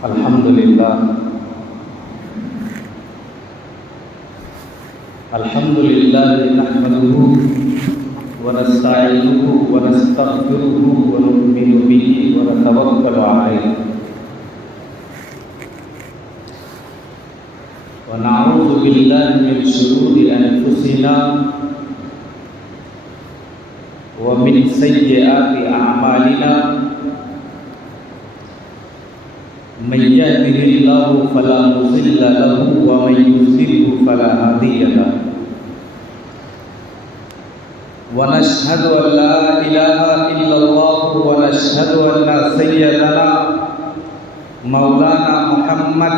الحمد لله نحمده ونستعينه ونستغفره ونؤمن به ونتوكل عليه ونعوذ بالله من شرور أنفسنا ومن سيئات أعمالنا من يهده الله فلا مضل له ومن يضلل فلا هادي له ونشهد أن لا إله إلا الله ونشهد أن سيدنا مولانا محمد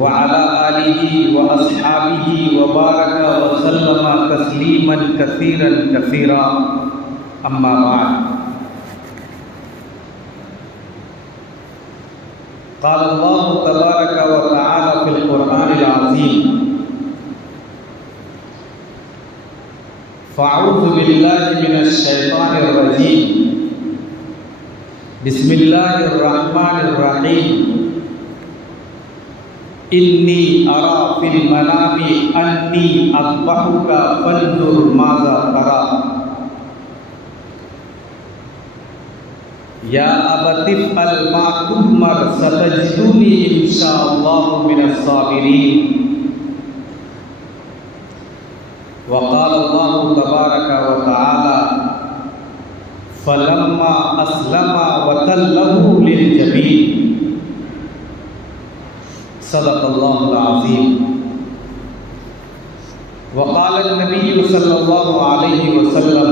وعلى آله وأصحابه وبارك وسلم تسليما كثيرا كثيرا أما بعد قال الله تبارك وتعالى في القرآن العظيم فأعوذ بالله من الشيطان الرجيم بسم الله الرحمن الرحيم إني أرى في المنام أني أذبحك فانظر ماذا ترى يا أبت افعل ما تؤمر ستجدني إن شاء الله من الصابرين وقال الله تبارك وتعالى فلما أسلم وتله للجبين صدق الله العظيم وقال النبي صلى الله عليه وسلم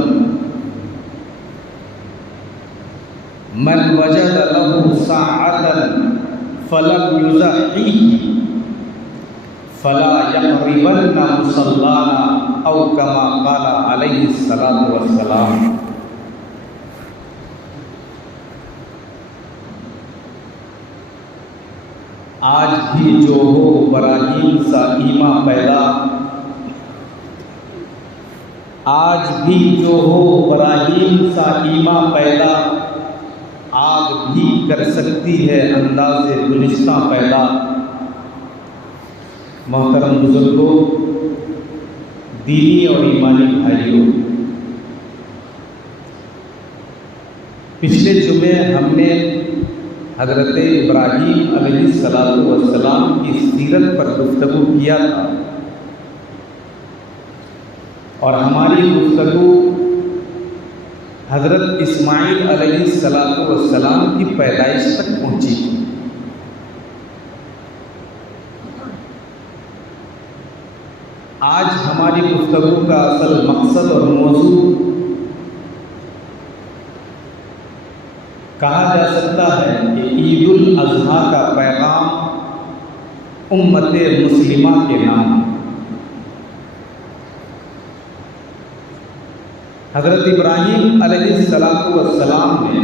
من وجد له ساعة فلم يزحيه فلا يقربن مصلانا أو كما قال عليه الصلاة والسلام. آج بھی جو ہو براہیم سا ایمان پیدا، آج بھی جو ہو براہیم سا ایمان پیدا، آگ بھی کر سکتی ہے انداز گلستہ پیدا. محترم بزرگوں، دینی اور ایمانی بھائیوں، پچھلے جمعے ہم نے حضرت ابراہیم علیہ السلام کی سیرت پر گفتگو کیا تھا، اور ہماری گفتگو حضرت اسماعیل علیہ السلام کی پیدائش تک پہنچی تھی. آج ہماری گفتگو کا اصل مقصد اور موضوع کہا جا سکتا ہے کہ عید الاضحیٰ کا پیغام امت مسلمہ کے نام. حضرت ابراہیم علیہ السلام نے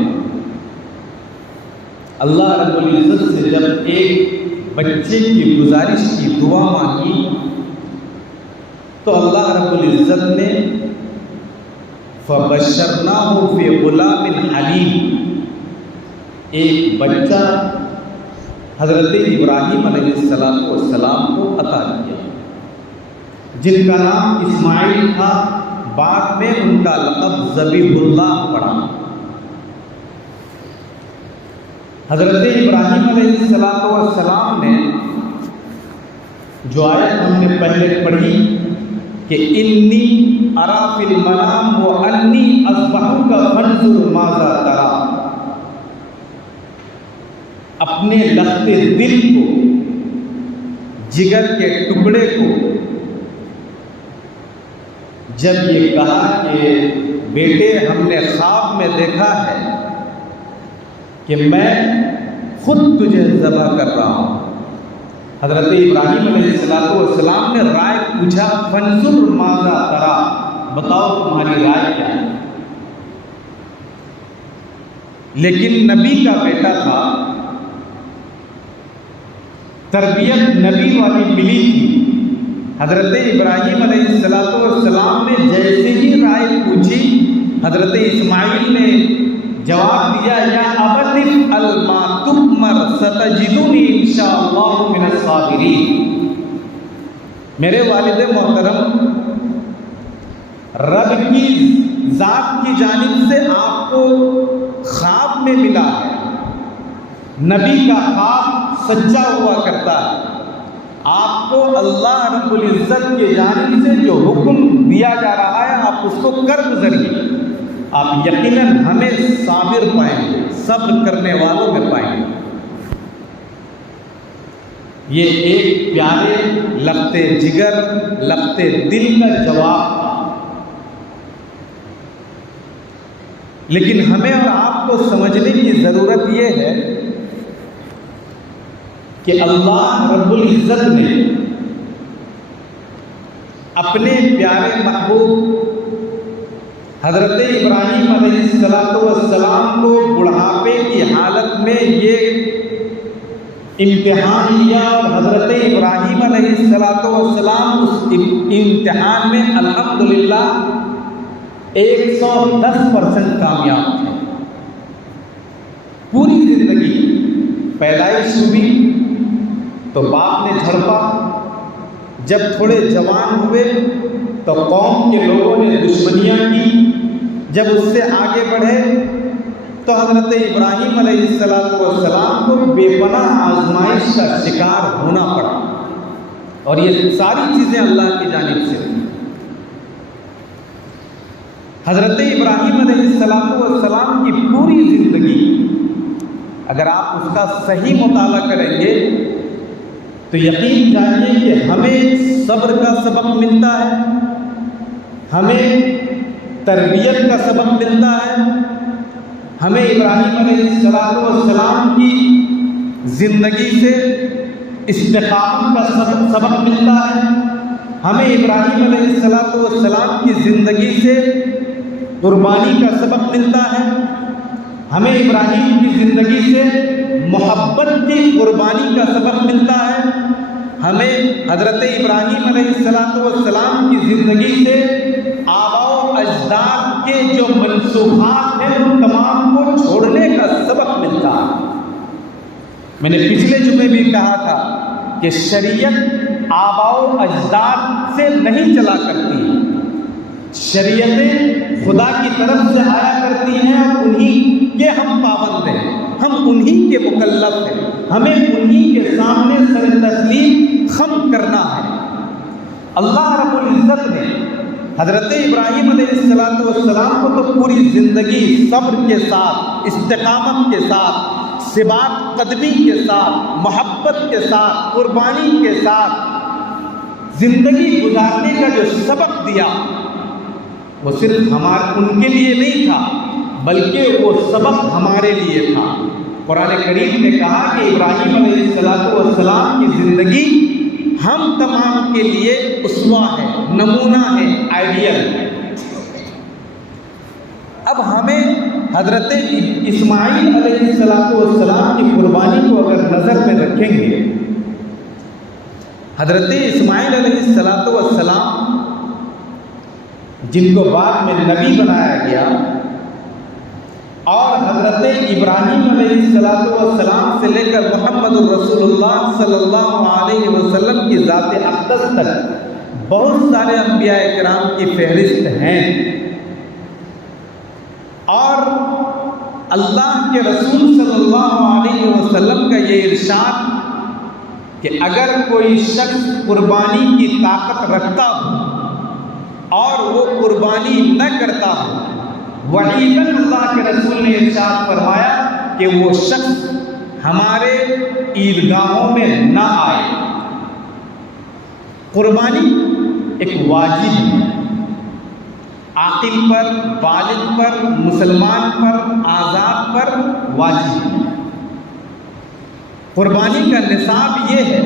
اللہ رب العزت سے جب ایک بچے کی گزارش کی دعا مانگی تو اللہ رب العزت نے فبشرناہ فی غلام حلیم، ایک بچہ حضرت ابراہیم علیہ السلام کو عطا کیا، جن کا نام اسماعیل تھا. بعد میں ان کا لقب ذبیح اللہ پڑا. حضرت ابراہیم علیہ السلام نے جو آیت ہم نے پہلے پڑھی کہ انی ارا فی المنام وانی اذبحک فانظر ماذا تری، اپنے لخت دل کو، جگر کے ٹکڑے کو جب یہ کہا کہ بیٹے ہم نے خواب میں دیکھا ہے کہ میں خود تجھے ذبح کر رہا ہوں، حضرت ابراہیم علیہ السلام نے رائے پوچھا فانظر ماذا تری، بتاؤ تمہاری رائے کیا ہے. لیکن نبی کا بیٹا تھا، تربیت نبی والی ملی تھی. حضرت ابراہیم علیہ السلام نے جیسے ہی رائے پوچھی، حضرت اسماعیل نے جواب دیا یا ابت الما تؤمر ستجدنی انشاءاللہ من الصابرین۔ میرے والد محترم، رب کی ذات کی جانب سے آپ کو خواب میں ملا ہے، نبی کا خواب سچا ہوا کرتا ہے، آپ کو اللہ رب العزت کی جانب سے جو حکم دیا جا رہا ہے آپ اس کو کر گزریے، آپ یقیناً ہمیں صابر پائیں گے، صبر کرنے والوں میں پائیں گے۔ یہ ایک پیارے لگتے جگر لگتے دل کا جواب، لیکن ہمیں اور آپ کو سمجھنے کی ضرورت یہ ہے کہ اللہ رب العزت نے اپنے پیارے محبوب حضرت ابراہیم علیہ السلام کو بڑھاپے کی حالت میں یہ امتحان لیا، اور حضرت ابراہیم علیہ السلام اس امتحان میں الحمدللہ 110% کامیاب تھے۔ پوری زندگی پیدائش ہوئی تو باپ نے جھڑپا، جب تھوڑے جوان ہوئے تو قوم کے لوگوں نے دشمنیاں کی، جب اس سے آگے بڑھے تو حضرت ابراہیم علیہ السلام کو بے پناہ آزمائش کا شکار ہونا پڑا، اور یہ ساری چیزیں اللہ کی جانب سے تھیں۔ حضرت ابراہیم علیہ السلام کی پوری زندگی اگر آپ اس کا صحیح مطالعہ کریں گے تو یقین جانیے کہ ہمیں صبر کا سبق ملتا ہے، ہمیں تربیت کا سبق ملتا ہے، ہمیں ابراہیم علیہ السلام کی زندگی سے استقامت کا سبق ملتا ہے، ہمیں ابراہیم علیہ السلام کی زندگی سے قربانی کا سبق ملتا ہے، ہمیں ابراہیم کی زندگی سے محبت کی قربانی کا سبق ملتا ہے، ہمیں حضرت ابراہیم علیہ السلام کی زندگی سے آباء و اجداد کے جو منسوخات ہیں ان تمام کو چھوڑنے کا سبق ملتا ہے۔ میں نے پچھلے جمعے بھی کہا تھا کہ شریعت آباء و اجداد سے نہیں چلا کرتی، شریعتیں خدا کی طرف سے آیا کرتی ہیں اور انہی کے ہم پابند ہیں، ہم انہی کے مکلف ہیں، ہمیں انہی کے سامنے سر تسلیم خم کرنا ہے۔ اللہ رب العزت نے حضرت ابراہیم علیہ السلام کو تو پوری زندگی صبر کے ساتھ، استقامت کے ساتھ، ثبات قدمی کے ساتھ، محبت کے ساتھ، قربانی کے ساتھ زندگی گزارنے کا جو سبق دیا وہ صرف ان کے لیے نہیں تھا بلکہ وہ سبق ہمارے لیے تھا۔ قرآن کریم نے کہا کہ ابراہیم علیہ السلام کی زندگی ہم تمام کے لیے اسوہ ہے، نمونہ ہے، آئیڈیل ہے۔ اب ہمیں حضرت اسماعیل علیہ السلام کی قربانی کو اگر نظر میں رکھیں گے، حضرت اسماعیل علیہ السلام جن کو بعد میں نبی بنایا گیا، اور حضرت ابراہیم علیہ السلام سے لے کر محمد الرسول اللہ صلی اللہ علیہ وسلم کی ذات اقدس تک بہت سارے انبیاء کرام کی فہرست ہیں، اور اللہ کے رسول صلی اللہ علیہ وسلم کا یہ ارشاد کہ اگر کوئی شخص قربانی کی طاقت رکھتا ہو اور وہ قربانی نہ کرتا ہو، وعیداً اللہ کے رسول نے ارشاد فرمایا کہ وہ شخص ہمارے عیدگاہوں میں نہ آئے۔ قربانی ایک واجب ہے، عاقل پر، بالغ پر، مسلمان پر، آزاد پر واجب ہے۔ قربانی کا نصاب یہ ہے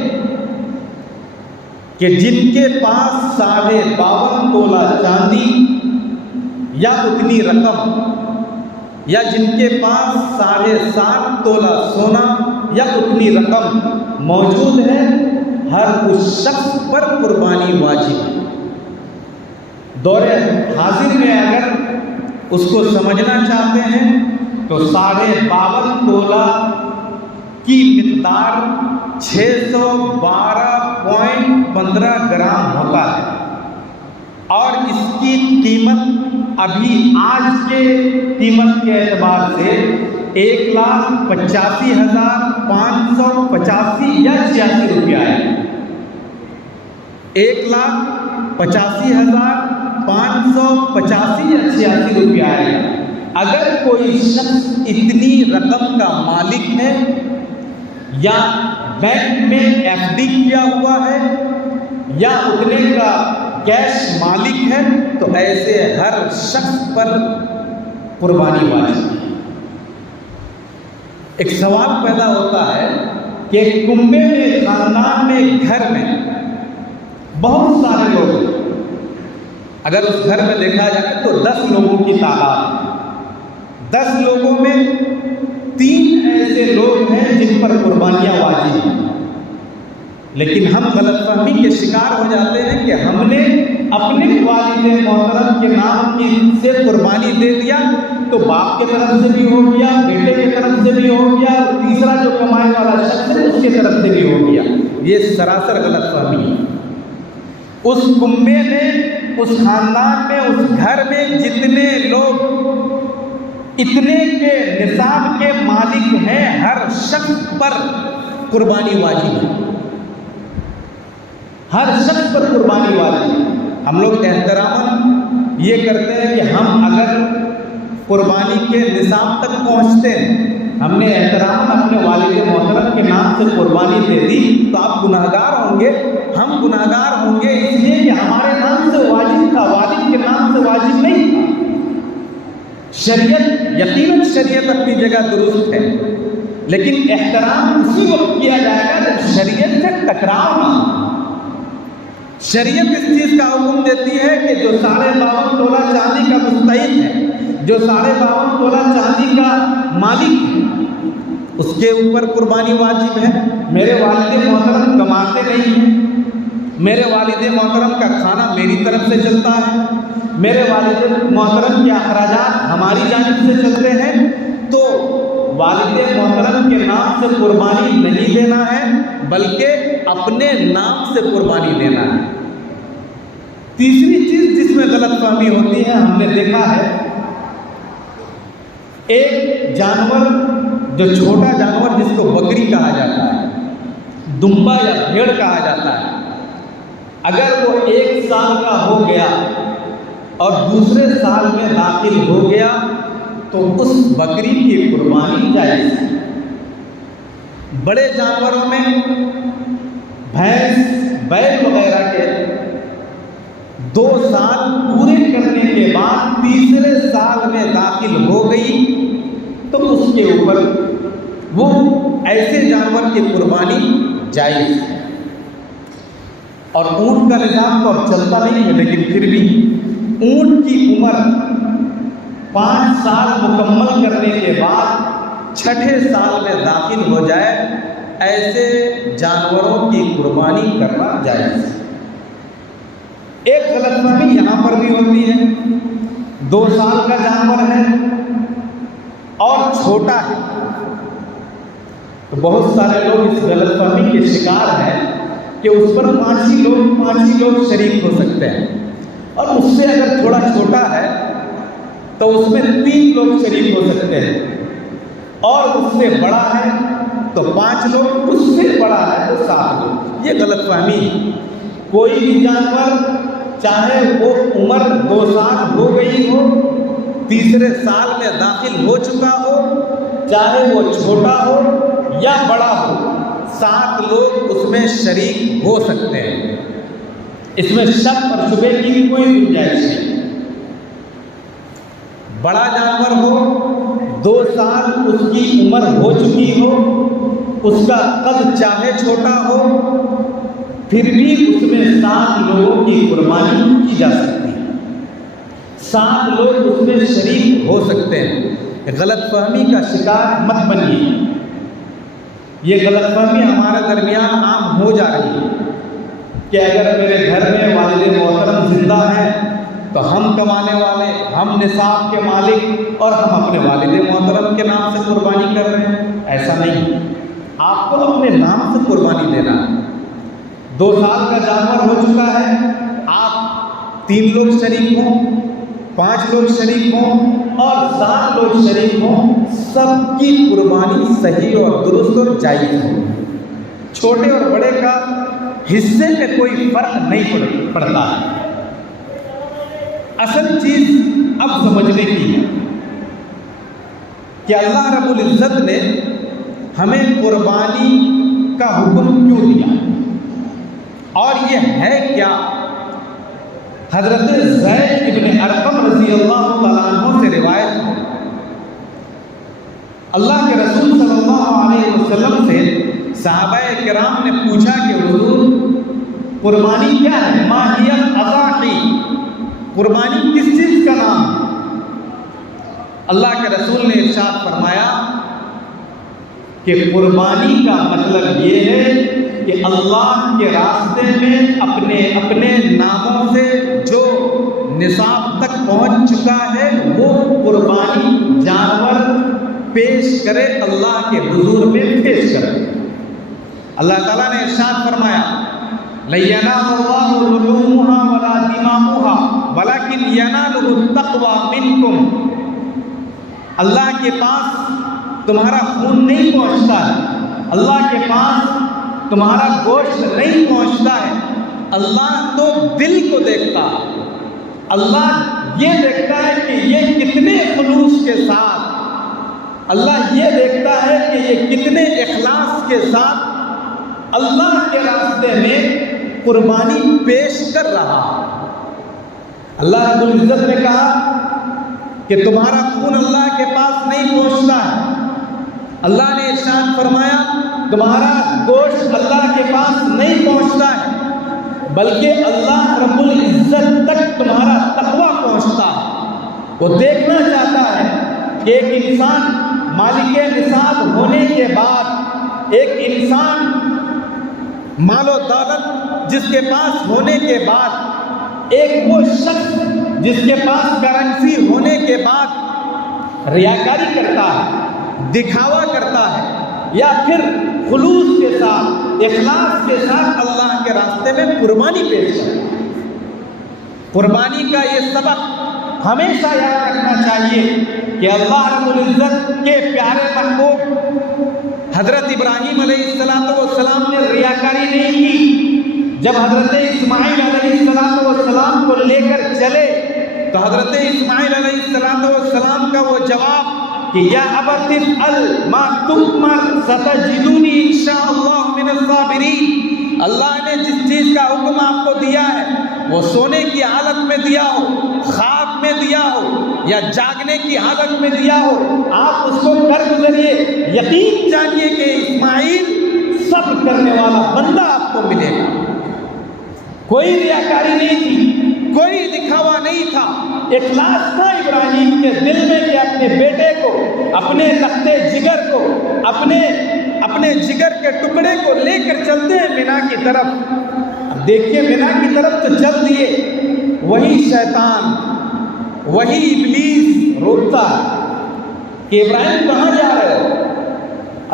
کہ جن کے پاس 52.5 تولہ چاندی یا اتنی رقم، یا جن کے پاس 7.5 تولہ سونا یا اتنی رقم موجود ہے، ہر اس شخص پر قربانی واجب ہے۔ دور حاضر میں اگر اس کو سمجھنا چاہتے ہیں تو 52.5 تولہ کی مقدار 612.15 گرام ہوتا ہے، اور اس کی قیمت ابھی آج کے قیمت کے اعتبار سے 1,85,585 یا 86 روپیہ ہے۔ 1,85,585 یا 86 روپیہ ہے۔ اگر کوئی شخص اتنی رقم کا مالک ہے یا بینک میں ایف ڈی کیا ہوا ہے یا اتنے کا کیش مالک ہے تو ایسے ہر شخص پر قربانی واجب ہے۔ ایک سوال پیدا ہوتا ہے کہ کنبے میں، خاندان میں، گھر میں بہت سارے لوگ ہیں، اگر اس گھر میں دیکھا جائے تو 10 لوگوں کی تعداد ہے۔ 10 لوگوں میں 3 ایسے لوگ ہیں جن پر قربانیاں واجب ہیں، لیکن ہم غلط فہمی کے شکار ہو جاتے ہیں کہ ہم نے اپنے والد محترم کے نام کی سے قربانی دے دیا تو باپ کے طرف سے بھی ہو گیا، بیٹے کے طرف سے بھی ہو گیا، اور تیسرا جو کمانے والا شخص ہے اس کی طرف سے بھی ہو گیا۔ یہ سراسر غلط فہمی ہے۔ اس کنبے میں، اس خاندان میں، اس گھر میں جتنے لوگ اتنے کے نصاب کے مالک ہیں، ہر شخص پر قربانی واجب ہے، ہر شخص پر قربانی واجب ہے۔ ہم لوگ احتراماً یہ کرتے ہیں کہ ہم اگر قربانی کے نصاب تک پہنچتے ہیں، ہم نے احتراماً اپنے والد محترم کے نام سے قربانی دے دی تو آپ گناہگار ہوں گے، ہم گناہگار ہوں گے اس لیے کہ ہمارے نام سے واجب تھا، والد کے نام سے واجب نہیں تھا۔ شریعت، یقیناً شریعت اپنی جگہ درست ہے، لیکن احترام اسی وقت کیا جائے گا جب شریعت سے ٹکراؤ نہ ہو۔ شریعت اس چیز کا حکم دیتی ہے کہ جو 52.5 تولہ چاندی کا مستحق ہے، جو 52.5 تولہ چاندی کا مالک ہے، اس کے اوپر قربانی واجب ہے۔ میرے والد محترم کماتے نہیں ہیں، میرے والد محترم کا کھانا میری طرف سے چلتا ہے، میرے والد محترم کے اخراجات ہماری جانب سے چلتے ہیں، تو والد محترم کے نام سے قربانی نہیں دینا ہے بلکہ اپنے نام سے قربانی دینا ہے۔ تیسری چیز جس میں غلط فہمی ہوتی ہے، ہم نے دیکھا ہے ایک جانور جو چھوٹا جانور جس کو بکری کہا جاتا ہے، دمبا یا بھیڑ کہا جاتا ہے، اگر وہ 1 سال کا ہو گیا اور دوسرے سال میں داخل ہو گیا تو اس بکری کی قربانی جائز ہے۔ بڑے جانوروں میں بھینس، بیل وغیرہ کے 2 سال پورے کرنے کے بعد تیسرے سال میں داخل ہو گئی تو اس کے اوپر وہ ایسے جانور کی قربانی جائز ہے۔ اور اونٹ کا نظام تو اب چلتا نہیں ہے، لیکن پھر بھی اونٹ کی عمر 5 سال مکمل کرنے کے بعد 6ٹھے سال میں داخل ہو جائے، ایسے جانوروں کی قربانی کرنا جائز ہے۔ ایک غلط فہمی یہاں پر بھی ہوتی ہے، 2 سال کا جانور ہے اور چھوٹا ہے، تو بہت سارے لوگ اس غلط فہمی کے شکار ہیں کہ اس پر 5 ہی لوگ شریک ہو سکتے ہیں، اور اس سے اگر تھوڑا چھوٹا ہے تو اس میں 3 لوگ شریک ہو سکتے ہیں، اور اس سے بڑا ہے تو 5 لوگ، اس سے بڑا ہے تو 7 لوگ۔ یہ غلط فہمی ہے۔ کوئی بھی جانور چاہے وہ عمر 2 سال ہو گئی ہو، تیسرے سال میں داخل ہو چکا ہو، چاہے وہ چھوٹا ہو یا بڑا ہو، 7 لوگ اس میں شریک ہو سکتے ہیں۔ اس میں شک اور شبہے کی کوئی گنجائش نہیں۔ بڑا جانور ہو، 2 سال اس کی عمر ہو چکی ہو، اس کا قد چاہے چھوٹا ہو، پھر بھی اس میں 7 لوگوں کی قربانی کی جا سکتی ہے، 7 لوگ اس میں شریک ہو سکتے ہیں۔ غلط فہمی کا شکار مت بنیے۔ یہ غلط فہمی ہمارے درمیان عام ہو جا رہی ہے کہ اگر میرے گھر میں والد محترم زندہ ہیں تو ہم کمانے والے، ہم نصاب کے مالک اور ہم اپنے والد محترم کے نام سے قربانی کر رہے ہیں؟ ایسا نہیں، آپ کو اپنے نام سے قربانی دینا ہے۔ 2 سال کا جانور ہو چکا ہے، آپ 3 لوگ شریک ہوں، 5 لوگ شریک ہوں اور 7 لوگ شریک ہوں، سب کی قربانی صحیح اور درست اور جائز ہو۔ چھوٹے اور بڑے کا حصے میں کوئی فرق نہیں پڑتا ہے۔ اصل چیز اب سمجھنے کی ہے کہ اللہ رب العزت نے ہمیں قربانی کا حکم کیوں دیا اور یہ ہے کیا۔ حضرت زید ابن ارقم رضی اللہ تعالیٰ عنہ سے روایت ہے، اللہ کے رسول صلی اللہ علیہ وسلم سے صحابہ کرام نے پوچھا کہ حضور قربانی کیا ہے؟ ما ہی الاضاحی، قربانی کس چیز کا نام ہے؟ اللہ کے رسول نے ارشاد فرمایا کہ قربانی کا مطلب یہ ہے کہ اللہ کے راستے میں اپنے اپنے ناموں سے جو نصاب تک پہنچ چکا ہے وہ قربانی جانور پیش کرے، اللہ کے حضور میں پیش کرے۔ اللہ تعالیٰ نے ارشاد فرمایا لَن يَنَالَ اللَّهُ لُحُومُهَا وَلَا دِمَاؤُهَا وَلَكِنْ يَنَالُهُ التَّقْوَىٰ مِنكُمْ۔ اللہ کے پاس تمہارا خون نہیں پہنچتا ہے، اللہ کے پاس تمہارا گوشت نہیں پہنچتا ہے، اللہ تو دل کو دیکھتا ہے۔ اللہ یہ دیکھتا ہے کہ یہ کتنے خلوص کے ساتھ، اللہ یہ دیکھتا ہے کہ یہ کتنے اخلاص کے ساتھ اللہ کے راستے میں قربانی پیش کر رہا ہے۔ اللہ رب العزت نے کہا کہ تمہارا خون اللہ کے پاس نہیں پہنچتا ہے، اللہ نے ارشاد فرمایا تمہارا گوشت اللہ کے پاس نہیں پہنچتا ہے، بلکہ اللہ رب العزت تک تمہارا تقویٰ پہنچتا ہے۔ وہ دیکھنا چاہتا ہے کہ ایک انسان مالک نصاب ہونے کے بعد، ایک انسان مال و دولت جس کے پاس ہونے کے بعد، ایک وہ شخص جس کے پاس کرنسی ہونے کے بعد ریاکاری کرتا ہے، دکھاوا کرتا ہے، یا پھر خلوص کے ساتھ، اخلاص کے ساتھ اللہ کے راستے میں قربانی پیش کرتا ہے۔ قربانی کا یہ سبق ہمیشہ یاد رکھنا چاہیے کہ اللہ رب العزت کے پیارے محبوب حضرت ابراہیم علیہ السلام نے ریاکاری نہیں کی۔ جب حضرت اسماعیل علیہ السلام کو لے کر چلے تو حضرت اسماعیل علیہ السلام کا وہ جواب کہ یا ابت افعل ما تؤمر ستجدنی انشاءاللہ من الصابرین، اللہ نے جس چیز کا حکم آپ کو دیا ہے، وہ سونے کی حالت میں دیا ہو، خواب میں دیا ہو یا جاگنے کی حالت میں دیا ہو، آپ اس کو کر گزریے، یقین جانیے کہ اسماعیل صبر کرنے والا بندہ آپ کو ملے گا۔ کوئی ریاکاری نہیں تھی، کوئی دکھاوا نہیں تھا، اخلاص تھا ابراہیم کے دل میں کہ اپنے بیٹے کو، اپنے لختے جگر کو، اپنے جگر کے ٹکڑے کو لے کر چلتے ہیں مینا کی طرف۔ اب دیکھیے مینا کی طرف تو چل دیے، وہی شیطان، وہی ابلیس روکتا ہے کہ ابراہیم کہاں جا رہے ہو؟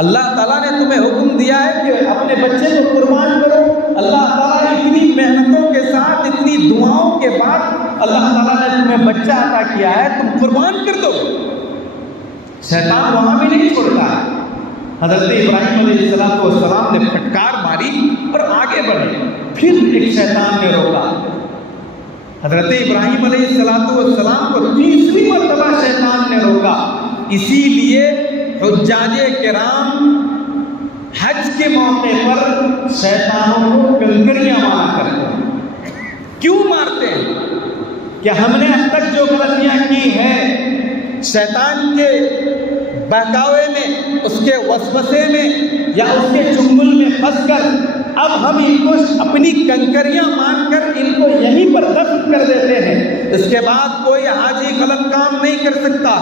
اللہ تعالیٰ نے تمہیں حکم دیا ہے کہ اپنے بچے کو قربان کرو۔ اللہ تعالیٰ اتنی محنتوں کے ساتھ، اتنی دعاؤں کے بعد اللہ تعالیٰ نے تمہیں بچہ عطا کیا ہے، تم قربان کر دو۔ شیطان وہاں بھی نہیں چھوڑتا ہے۔ حضرت ابراہیم علیہ السلام نے پھٹکار ماری اور آگے بڑھے، پھر ایک شیطان نے روکا۔ حضرت ابراہیم علیہ السلام کو تیسری مرتبہ شیطان نے روکا۔ اسی لیے حجاج کرام حج کے موقع پر شیطانوں کو کنکریاں مارا کرتے ہیں۔ کیوں مارتے ہیں؟ کہ ہم نے اب تک جو غلطیاں کی ہیں، شیطان کے بہکاوے میں، اس کے وسوسے میں یا اس کے چنگل میں پھنس کر اب ہم ان کو اپنی کنکریاں مان کر ان کو یہیں پر دفن کر دیتے ہیں۔ اس کے بعد کوئی حاجی غلط کام نہیں کر سکتا،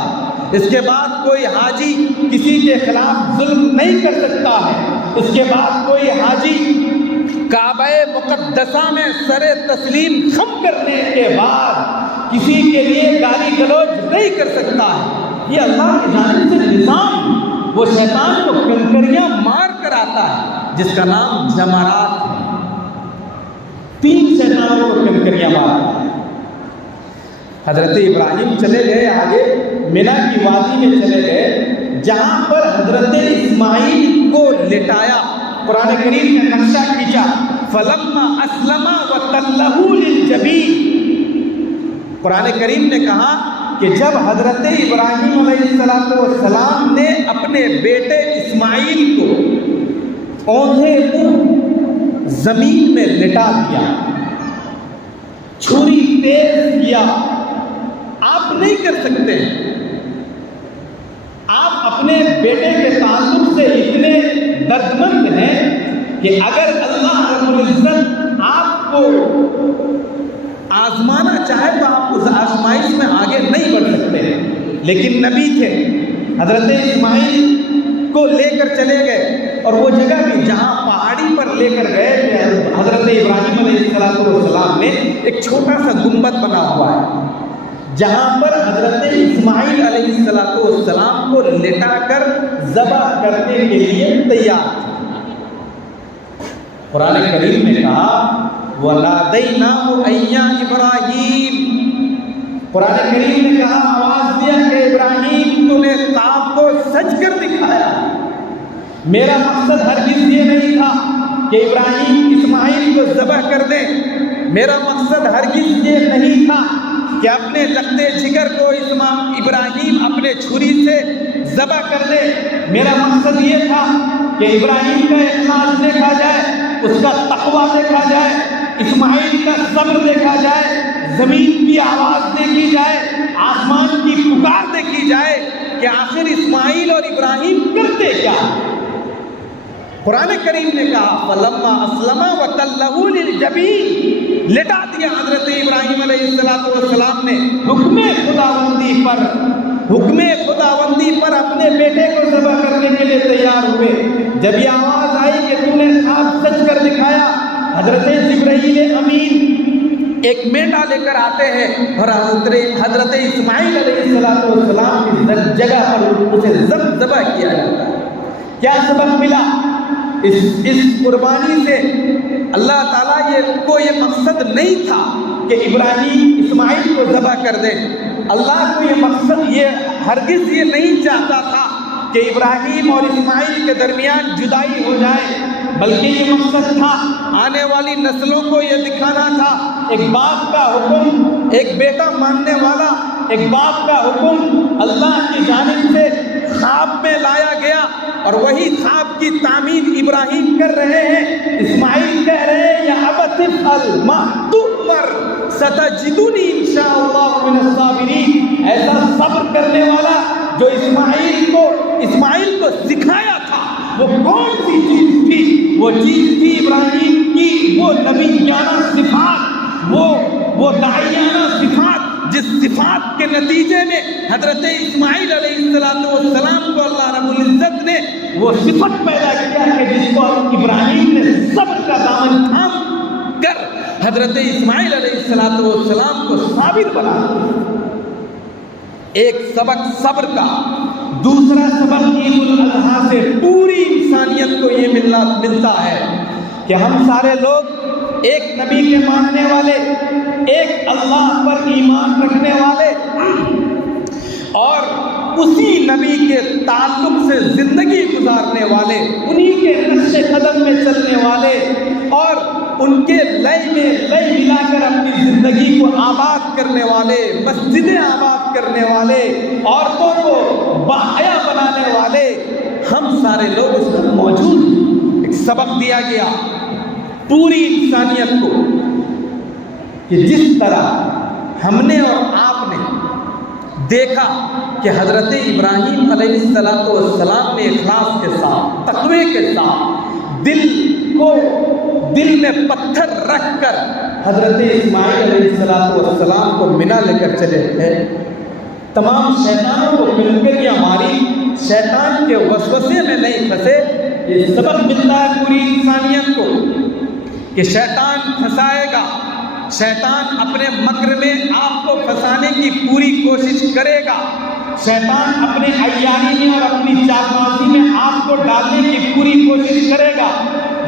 اس کے بعد کوئی حاجی کسی کے خلاف ظلم نہیں کر سکتا ہے، اس کے بعد کوئی حاجی کعبہ مقدسہ میں سر تسلیم خم کرنے کے بعد کسی کے لیے گالی گلوچ نہیں کر سکتا ہے، یہ اللہ کی جانب سے نظام، وہ شیطان کو کنکریاں مار کر آتا ہے جس کا نام جمرات ہے۔ 3 شیطانوں کو کنکریاں مارتا ہے۔ حضرت ابراہیم چلے گئے آگے، مینا کی وادی میں چلے گئے، جہاں پر حضرت اسماعیل کو لٹایا۔ قرآن کریم نے نقشہ کھینچا، فلما اسلم وتلہ للجبین۔ قرآن کریم نے کہا کہ جب حضرت ابراہیم علیہ السلام نے اپنے بیٹے اسماعیل کو اوندھے منہ زمین میں لٹا دیا، چھری تیز کیا، آپ نہیں کر سکتے، آپ اپنے بیٹے کے تعلق سے اتنے دردمند ہیں کہ اگر اللہ رب العزت آپ کو آزمانا چاہے تو آپ اس آزمائش میں آگے نہیں بڑھ سکتے، لیکن نبی تھے، حضرت اسماعیل کو لے کر چلے گئے، اور وہ جگہ بھی جہاں پہاڑی پر لے کر گئے، حضرت ابراہیم علیہ السلام میں ایک چھوٹا سا گنبد بنا ہوا ہے، جہاں پر حضرت اسماعیل علیہ السلام کو لٹا کر ذبح کرنے کے لیے تیار تھے۔ قرآن کریم نے کہا وَنَادَيْنَاهُ أَيَّا إِبْرَاهِيمُ، قرآن کریم نے کہا، آواز دیا کہ ابراہیم تو نے خواب کو سچ کر دکھایا۔ میرا مقصد ہرگز یہ نہیں تھا کہ ابراہیم اسماعیل کو ذبح کر دیں، میرا مقصد ہرگز یہ نہیں تھا کہ اپنے لختے جگر کو ابراہیم اپنے چھری سے ذبح کر دے، میرا مقصد یہ تھا کہ ابراہیم کا اخلاص دیکھا جائے، اس کا تقویٰ دیکھا جائے، اسماعیل کا صبر دیکھا جائے، زمین کی آواز دیکھی جائے، آسمان کی پکار دیکھی جائے کہ آخر اسماعیل اور ابراہیم کرتے کیا۔ قرآن کریم نے کہا فلما اسلم وتلہ للجبین، لٹا دیا حضرت ابراہیم علیہ السلام نے حکم خداوندی پر اپنے بیٹے کو ذبح کرنے کے لیے تیار ہوئے۔ جب یہ آواز آئی کہ تو نے خواب سچ کر دکھایا، حضرت جبرائیل امین ایک مینڈا لے کر آتے ہیں اور حضرت اسماعیل علیہ السلام کی جگہ پر اسے ذبح کیا جاتا ہے۔ کیا سبق ملا اس قربانی سے؟ اللہ تعالیٰ کو یہ مقصد نہیں تھا کہ ابراہیم اسماعیل کو ذبح کر دے، اللہ کو یہ مقصد، یہ ہرگز یہ نہیں چاہتا تھا کہ ابراہیم اور اسماعیل کے درمیان جدائی ہو جائے، بلکہ یہ مقصد تھا آنے والی نسلوں کو یہ دکھانا تھا ایک باپ کا حکم، ایک بیٹا ماننے والا، ایک باپ کا حکم اللہ کی جانب سے خواب میں لایا گیا، اور وہی خواب کی تعمیر ابراہیم کر رہے ہیں۔ اسماعیل کہہ رہے ہیں یا ابت افعل ما تؤمر ستجدنی انشاءاللہ من الصابرین، ایسا صبر کرنے والا جو اسماعیل کو سکھایا تھا، وہ کون سی چیز تھی؟ وہ چیز تھی ابراہیم کی وہ نبیانہ صفات، وہ داعیانہ صفات، جس صفات کے نتیجے میں حضرت اسماعیل علیہ السلام کو اللہ رب العزت نے وہ صفت پیدا کیا کہ جس کو ابراہیم نے صبر کا دامن تھام کر حضرت اسماعیل علیہ السلام کو صابر بنا۔ ایک سبق صبر کا، دوسرا سبق عید الاضحیٰ سے پوری انسانیت کو یہ ملتا ہے کہ ہم سارے لوگ ایک نبی کے ماننے والے، ایک اللہ پر ایمان رکھنے والے، اور اسی نبی کے تعلق سے زندگی گزارنے والے، انہی کے نقش قدم میں چلنے والے، اور ان کے لے ملا کر اپنی زندگی کو آباد کرنے والے، مسجدیں آباد کرنے والے، عورتوں کو باحیا بنانے والے، ہم سارے لوگ اس میں موجود ہیں۔ ایک سبق دیا گیا پوری انسانیت کو کہ جس طرح ہم نے اور آپ نے دیکھا کہ حضرت ابراہیم علیہ السلام نے اخلاص کے ساتھ، تقوی کے ساتھ، دل میں پتھر رکھ کر حضرت اسماعیل علیہ السلام کو منا لے کر چلے تھے، تمام شیطانوں کو کنکریاں ماری، شیطان کے وسوسے میں نہیں پھنسے۔ یہ سبق ملتا ہے پوری انسانیت کو کہ شیطان پھنسائے گا، شیطان اپنے مکر میں آپ کو پھنسانے کی پوری کوشش کرے گا، شیطان اپنے عیاری میں اور اپنی چالبازی میں آپ کو ڈالنے کی پوری کوشش کرے گا،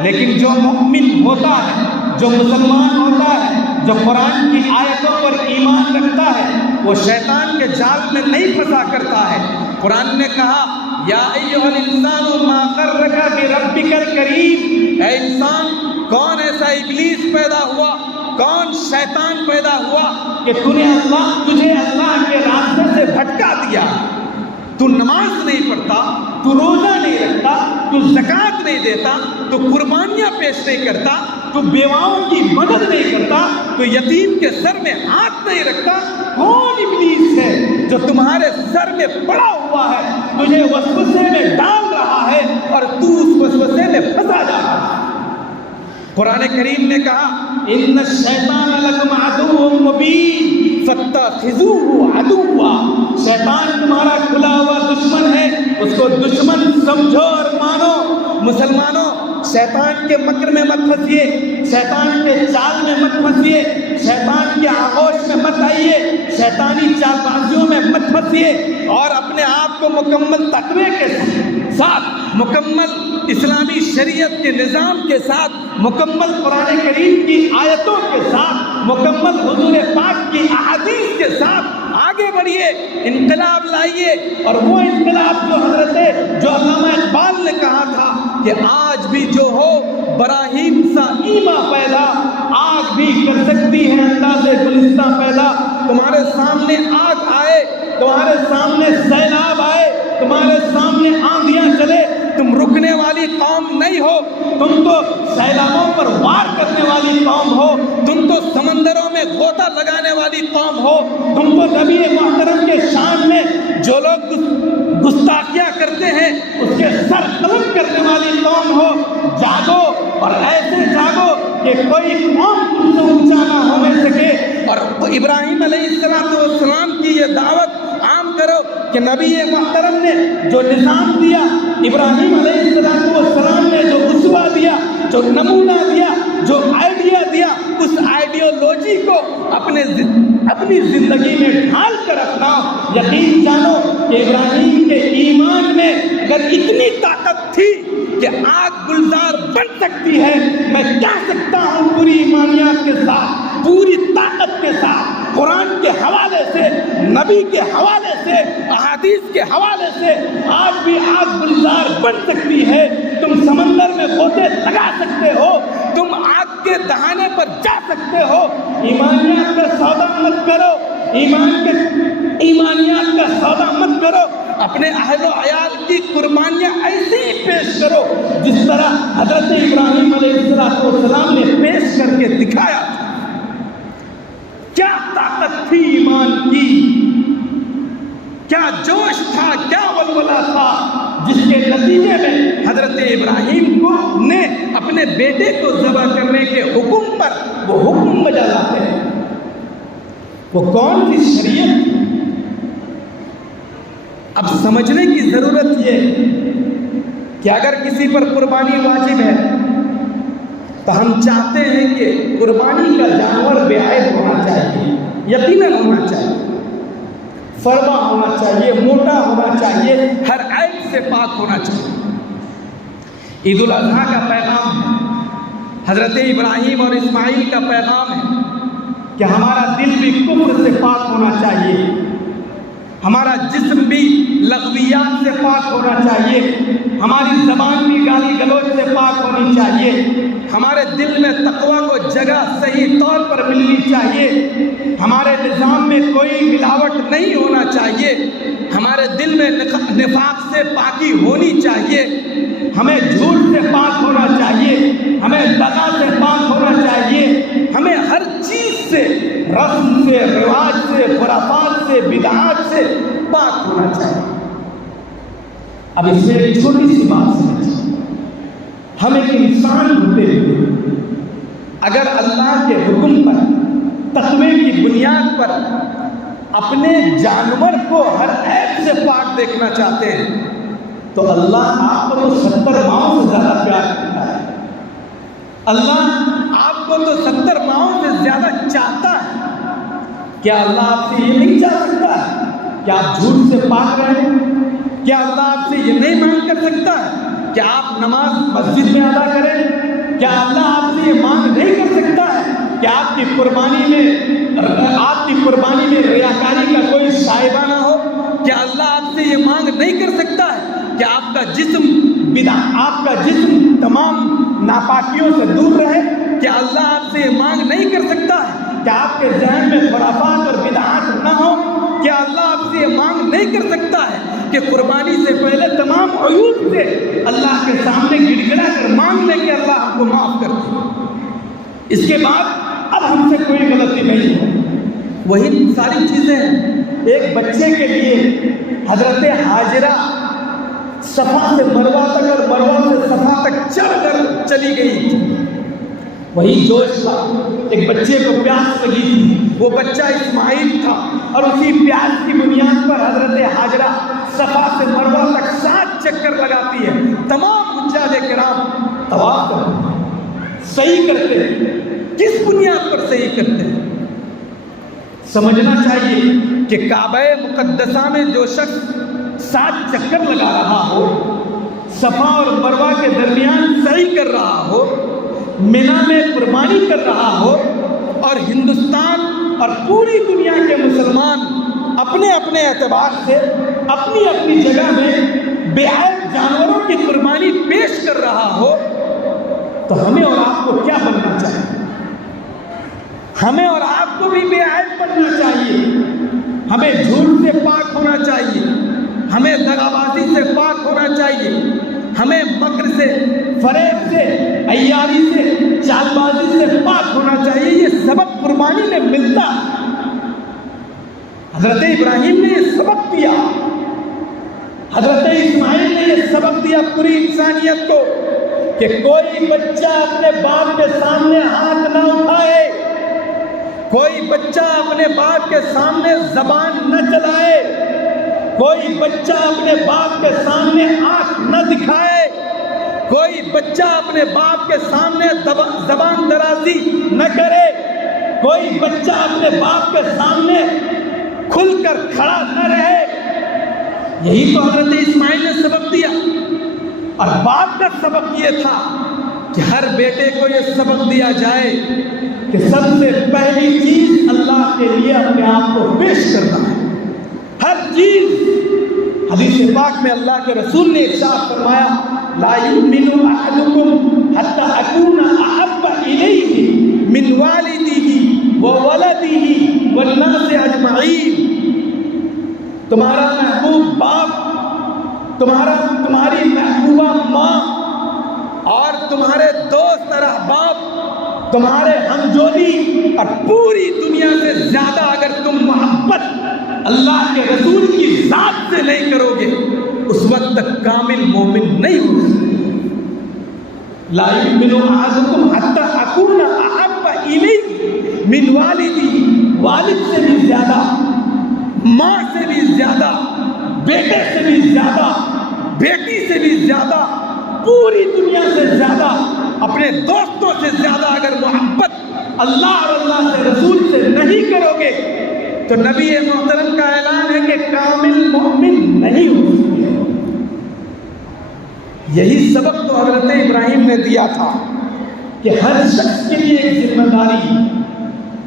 لیکن جو مؤمن ہوتا ہے، جو مسلمان ہوتا ہے، جو قرآن کی آیتوں پر ایمان رکھتا ہے، وہ شیطان کے جال میں نہیں پھنسا کرتا ہے۔ قرآن نے کہا یا ایھا الانسان ما غرک بربک الکریم، اے انسان، کون ایسا ابلیس پیدا ہوا، کون شیطان پیدا ہوا کہ تجھے اللہ کے راستے سے بھٹکا دیا؟ تو نماز نہیں پڑھتا، تو روزہ نہیں رکھتا، تو زکوٰۃ نہیں دیتا، تو قربانیاں پیش نہیں کرتا، تو بیواؤں کی مدد نہیں کرتا، تو یتیم کے سر میں ہاتھ نہیں رکھتا۔ کون ابلیس ہے جو تمہارے سر میں پڑا ہوا ہے، تجھے وسوسے میں ڈال رہا ہے اور تو اس وسوسے میں پھنسا جا رہا ہے؟ قرآن کریم نے کہا ان الشیطان لکم عدو مبین فاتخذوہ عدوا، شیطان تمہارا کھلا ہوا دشمن ہے، اس کو دشمن سمجھو اور مانو۔ مسلمانوں، شیطان کے مکر میں مت پھنسیے، شیطان کے چال میں مت پھنسیے، شیطان کے آغوش میں مت آئیے، شیطانی چال بازیوں میں مت پھنسیے، اور اپنے آپ کو مکمل تقوی کے ساتھ، مکمل اسلامی شریعت کے نظام کے ساتھ، مکمل قرآن کریم کی آیتوں کے ساتھ، مکمل حضور پاک کی احادیث کے ساتھ آگے بڑھیے، انقلاب لائیے، اور وہ انقلاب جو علامہ اقبال نے کہا تھا کہ آج بھی جو ہو براہیم سا ایما پیدا، آگ بھی کر سکتی ہے انداز گلستہ پیدا۔ تمہارے سامنے آگ آئے، تمہارے سامنے سیلاب آئے، تمہارے سامنے آندھیاں چلے، تم رکنے والی قوم نہیں ہو، تم تو سیلابوں پر وار کرنے والی قوم ہو، تم تو سمندروں میں غوطہ لگانے والی قوم ہو، تم تو نبی محترم کے شان میں جو لوگ گستاخیاں کرتے ہیں اس کے سر قلم کرنے والی قوم ہو۔ جاگو اور ایسے جاگو کہ کوئی قوم تم سے اونچا نہ ہونے سکے، اور ابراہیم علیہ السلام کی یہ دعوت عام کرو کہ نبی محترم نے جو نظام دیا، ابراہیم علیہ السلام نے جو اسوہ دیا، جو نمونہ دیا، جو آئیڈیا دیا، اس آئیڈیالوجی کو اپنی زندگی میں ڈھال کر اپناؤ۔ یقین جانو کہ ابراہیم کے ایمان میں اگر اتنی طاقت تھی کہ آگ گلزار بن سکتی ہے، میں کہہ سکتا ہوں پوری ایمانیات کے ساتھ، پوری طاقت کے ساتھ، قرآن کے حوالے سے، نبی کے حوالے سے، احادیث کے حوالے سے، آج بھی آگ گلزار بن سکتی ہے۔ تم سمندر میں غوطے لگا سکتے ہو، تم آگ کے دہانے پر جا سکتے ہو۔ ایمانیات کا سودا مت کرو، ایمانیات کا سودا مت کرو، اپنے اہل و عیال کی قربانیاں ایسے ہی پیش کرو جس طرح حضرت ابراہیم علیہ السلام نے پیش کر کے دکھایا تھا۔ کیا طاقت تھی ایمان کی، کیا جوش تھا، کیا ولولہ تھا، جس کے نتیجے میں حضرت ابراہیم کو نے اپنے بیٹے کو ذبح کرنے کے حکم پر وہ حکم بجا لاتے ہیں۔ وہ کون سی شریعت؟ اب سمجھنے کی ضرورت یہ کہ اگر کسی پر قربانی واجب ہے تو ہم چاہتے ہیں کہ قربانی کا جانور بے عیب ہونا چاہیے، یقیناً ہونا چاہیے، فربا ہونا چاہیے، موٹا ہونا چاہیے، ہر عیب سے پاک ہونا چاہیے۔ عید الاضحیٰ کا پیغام ہے، حضرت ابراہیم اور اسماعیل کا پیغام ہے کہ ہمارا دل بھی کفر سے پاک ہونا چاہیے، ہمارا جسم بھی لغویات سے پاک ہونا چاہیے، ہماری زبان بھی گالی گلوچ سے پاک ہونی چاہیے، ہمارے دل میں تقویٰ کو جگہ صحیح طور پر ملنی چاہیے، ہمارے نظام میں کوئی ملاوٹ نہیں ہونا چاہیے، ہمارے دل میں نفاق سے پاکی ہونی چاہیے، ہمیں جھوٹ سے پاک ہونا چاہیے، ہمیں دغا سے پاک ہونا چاہیے، ہمیں ہر چیز سے، رسم سے، رواج سے، خرافات سے، بدعات سے پاک ہونا چاہیے۔ اب اس میں ایک چھوٹی سی بات سمجھیں، ہم ایک انسان ہوتے ہوئے اگر اللہ کے حکم پر، تقوی کی بنیاد پر اپنے جانور کو ہر عیب سے پاک دیکھنا چاہتے ہیں تو اللہ آپ کو 70 ماؤں سے زیادہ پیار کرتا ہے۔ اللہ آپ کو کو تو 70 ماؤں سے زیادہ چاہتا ہے، کیا اللہ آپ سے یہ نہیں چاہ سکتا ہے کہ آپ جھوٹ سے پاک رہیں؟ کیا اللہ آپ سے یہ نہیں مانگ کر سکتا ہے کہ آپ نماز مسجد میں ادا کریں؟ کیا اللہ آپ سے یہ مانگ نہیں کر سکتا ہے کہ آپ کی قربانی میں ریاکاری کا کوئی شائبہ نہ ہو؟ کیا اللہ آپ سے یہ مانگ نہیں کر سکتا ہے کہ آپ کا جسم تمام ناپاکیوں سے دور رہے؟ کیا اللہ آپ سے یہ مانگ نہیں کر سکتا ہے کہ آپ کے ذہن میں خرافات اور بدعات نہ ہو؟ کیا اللہ آپ سے یہ مانگ نہیں کر سکتا ہے کہ قربانی سے پہلے تمام عیوب سے اللہ کے سامنے گڑ گڑا کر مانگ لیں کہ اللہ ہم کو معاف کر دے، اس کے بعد اب ہم سے کوئی غلطی نہیں ہو؟ وہی ساری چیزیں ہیں۔ ایک بچے کے لیے حضرت حاجرہ صفا سے مروہ تک اور مروہ سے صفا تک چڑھ کر چلی گئی تھی، وہی جوش تھا۔ ایک بچے کو پیاس لگی تھی، وہ بچہ اسماعیل تھا، اور اسی پیاس کی بنیاد پر حضرت حاجرہ صفا سے مروہ تک 7 چکر لگاتی ہے۔ تمام حجاج کرام طواف کرتے ہیں، صحیح کرتے ہیں۔ کس بنیاد پر صحیح کرتے ہیں؟ سمجھنا چاہیے کہ کعبہ مقدسہ میں جو شخص 7 چکر لگا رہا ہو، صفا اور مروہ کے درمیان صحیح کر رہا ہو، مینا میں قربانی کر رہا ہو، اور ہندوستان اور پوری دنیا کے مسلمان اپنے اپنے اعتبار سے اپنی اپنی جگہ میں بے عیب جانوروں کی قربانی پیش کر رہا ہو، تو ہمیں اور آپ کو کیا بننا چاہیے؟ ہمیں اور آپ کو بھی بے عیب بننا چاہیے، ہمیں جھوٹ سے پاک ہونا چاہیے، ہمیں دغابازی سے پاک ہونا چاہیے، ہمیں مکر سے، فریب سے، عیاری سے، چال بازی سے پاک ہونا چاہیے۔ یہ سبق قربانی میں ملتا ہے۔ حضرت ابراہیم نے یہ سبق دیا، حضرت اسماعیل نے یہ سبق دیا پوری انسانیت کو کہ کوئی بچہ اپنے باپ کے سامنے ہاتھ نہ اٹھائے، کوئی بچہ اپنے باپ کے سامنے زبان نہ چلائے، کوئی بچہ اپنے باپ کے سامنے آنکھ نہ دکھائے، کوئی بچہ اپنے باپ کے سامنے زبان درازی نہ کرے، کوئی بچہ اپنے باپ کے سامنے کھل کر کھڑا نہ رہے۔ یہی تو حضرت اسماعیل نے سبق دیا، اور باپ کا سبق یہ تھا کہ ہر بیٹے کو یہ سبق دیا جائے کہ سب سے پہلی چیز اللہ کے لیے اپنے آپ کو پیش کرنا ہے۔ ہر چیز، حدیث پاک میں اللہ کے رسول نے ارشاد فرمایا، لا یؤمن احدکم حتی اکون احب الیہ من والدہ وولدہ والناس اجمعین۔ تمہارا محبوب باپ، تمہاری محبوبہ ماں، اور تمہارے دوست اور احباب، تمہارے ہمجولی، اور پوری دنیا سے زیادہ اگر تم محبت اللہ کے رسول کی ذات سے نہیں کرو گے، اس وقت تک کامل مومن نہیں ہو سکتے۔ لا یؤمن احدکم حتی اکون احب الیہ من والدہ، والد سے بھی زیادہ، ماں سے بھی زیادہ، بیٹے سے بھی زیادہ، بیٹی سے بھی زیادہ، پوری دنیا سے زیادہ، اپنے دوستوں سے زیادہ اگر محبت اللہ اور اللہ سے رسول سے نہیں کرو گے تو نبی محترم کا اعلان ہے کہ کامل مومن نہیں ہو سکتے۔ یہی سبق تو حضرت ابراہیم نے دیا تھا کہ ہر شخص کے لیے ایک ذمہ داری،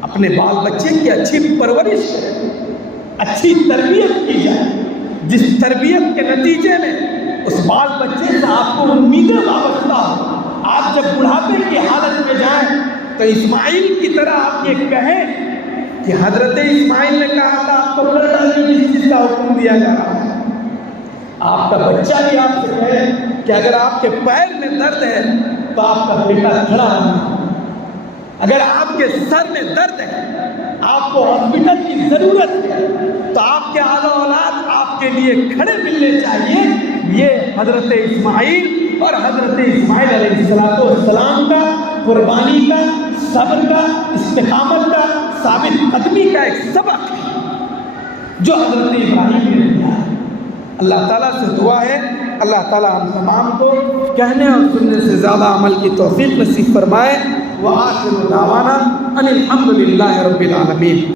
اپنے بال بچے کی اچھی پرورش کرے، اچھی تربیت کی جائے، جس تربیت کے نتیجے میں اس بال بچے سے آپ کو امیدیں وابستہ ہو۔ آپ جب بڑھاپے کی حالت میں جائیں تو اسماعیل کی طرح آپ یہ کہیں کہ حضرت اسماعیل نے کہا تھا آپ کو جس چیز کا حکم دیا جا رہا ہے، آپ کا بچہ بھی آپ سے کہے کہ اگر آپ کے پیر میں درد ہے تو آپ کا بیٹا کھڑا رہنا، اگر آپ کے سر میں درد ہے، آپ کو ہاسپٹل کی ضرورت ہے، تو آپ کے اعلیٰ اولاد آپ کے لیے کھڑے ملنے چاہیے۔ یہ حضرت اسماعیل اور حضرت اسماعیل علیہ السلام کا قربانی کا، صبر کا، استقامت کا، ثابت قدمی کا ایک سبق ہے جو حضرت ابراہیم نے دیا ہے۔ اللہ تعالیٰ سے دعا ہے اللہ تعالیٰ ہم تمام کو کہنے اور سننے سے زیادہ عمل کی توفیق نصیب فرمائے۔ وآخر دعوانا ان الحمد للہ رب العالمین.